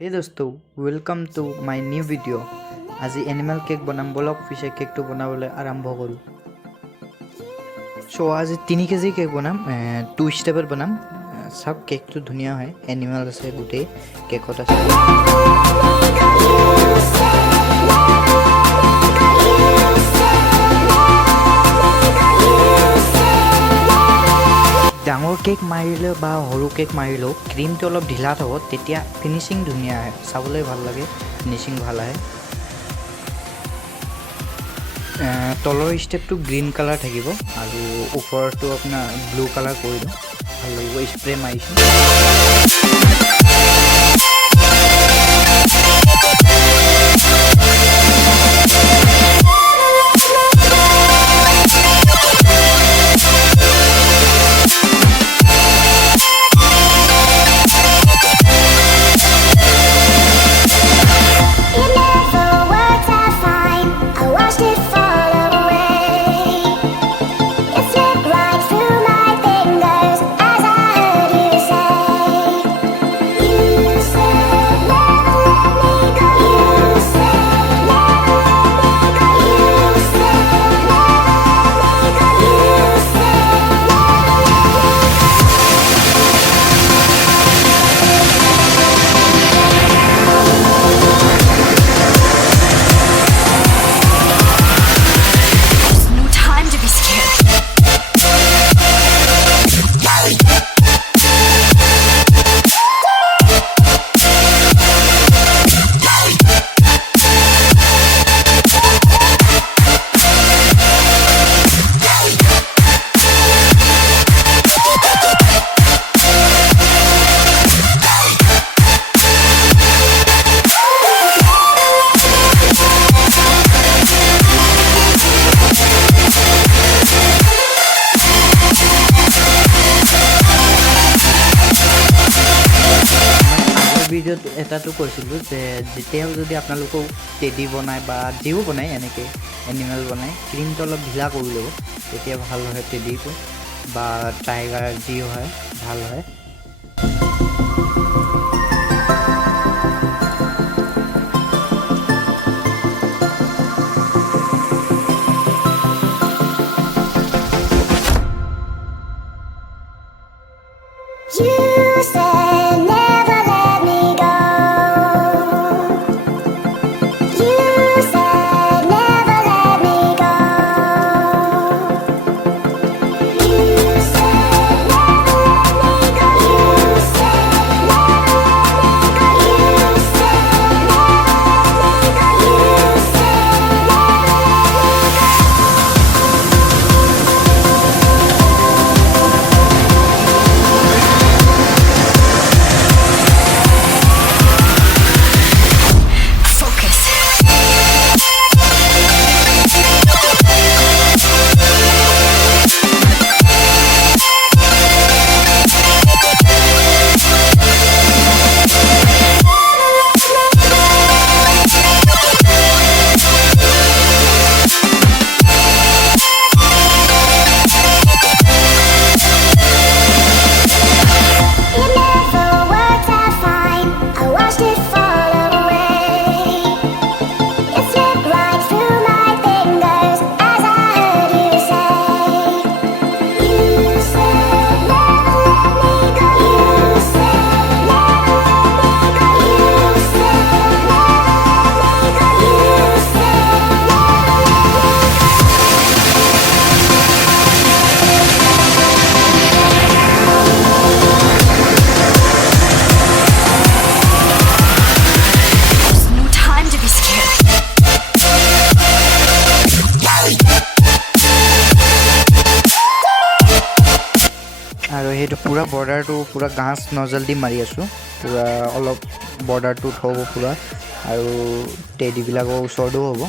Hey dosto, welcome to my new video. আজি animal cake বনাম বলক পিছে কেকটো বনাবলৈ আৰম্ভ কৰো। সো আজি 3 কেজি কেক বনাম, 2 স্টেপত বনাম। সব কেকটো ধুনিয়া হয়, এনিমেল আছে গুটেই কেকত আছে। ডাঙৰ কেক মাৰিলে বা সৰু কেক মাৰিলেও ক্ৰীমটো অলপ ঢিলা হ'ব, তেতিয়া ফিনিচিং ধুনীয়া আহে, চাবলৈ ভাল লাগে, ফিনিচিং ভাল আহে। তলৰ ষ্টেপটো গ্ৰীণ কালাৰ থাকিব আৰু ওপৰটো আপোনাৰ ব্লু কালাৰ কৰি দিওঁ, ভাল লাগিব। স্প্ৰে মাৰিছোঁ। ভিডিঅ'ত এটাটো কৈছিলোঁ যে যেতিয়াও যদি আপোনালোকেও টেডি বনায় বা যিও বনায়, এনেকৈ এনিমেল বনায়, ক্ৰীমটো অলপ ঢিলা কৰি ল'ব, তেতিয়া ভাল হয়। টেডিটো বা টাইগাৰ যি হয় ভাল হয়। আৰু সেইটো পূৰা বৰ্ডাৰটো পূৰা গাছ নজল দি মাৰি আছোঁ, পূৰা অলপ বৰ্ডাৰটো হ'ব পূৰা, আৰু টেডিবিলাকৰ ওচৰতো হ'ব।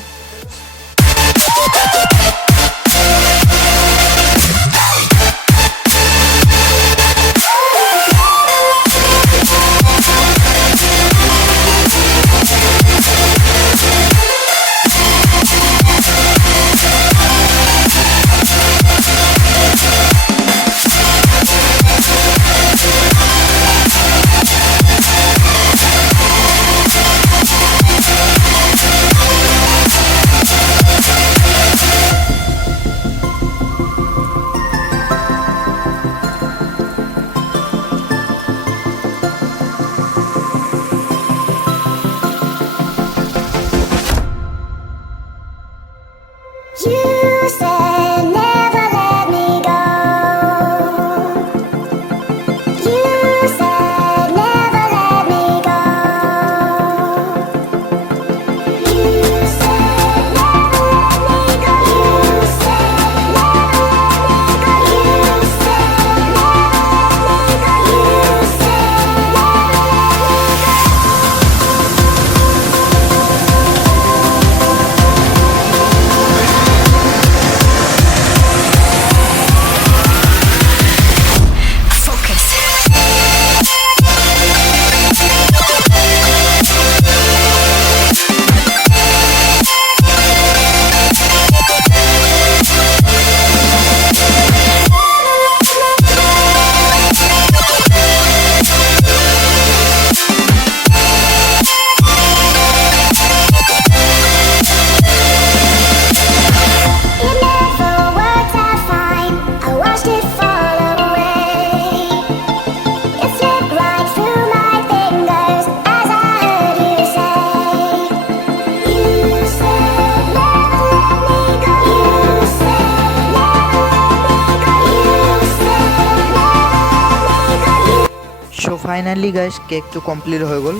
ফাইনালি গাইজ কেকটো কমপ্লিট হৈ গ'ল।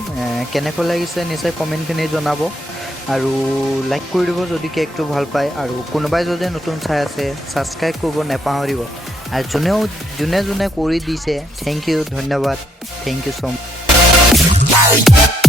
কেনেকৈ লাগিছে নিশ্চয় কমেণ্টখিনি জনাব আৰু লাইক কৰি দিব যদি কেকটো ভাল পায়, আৰু কোনোবাই যদি নতুন চাই আছে ছাবস্ক্ৰাইব কৰিব নাপাহৰিব, আৰু যোনে কৰি দিছে থেংক ইউ, ধন্যবাদ, থেংক ইউ ছ' মাছ।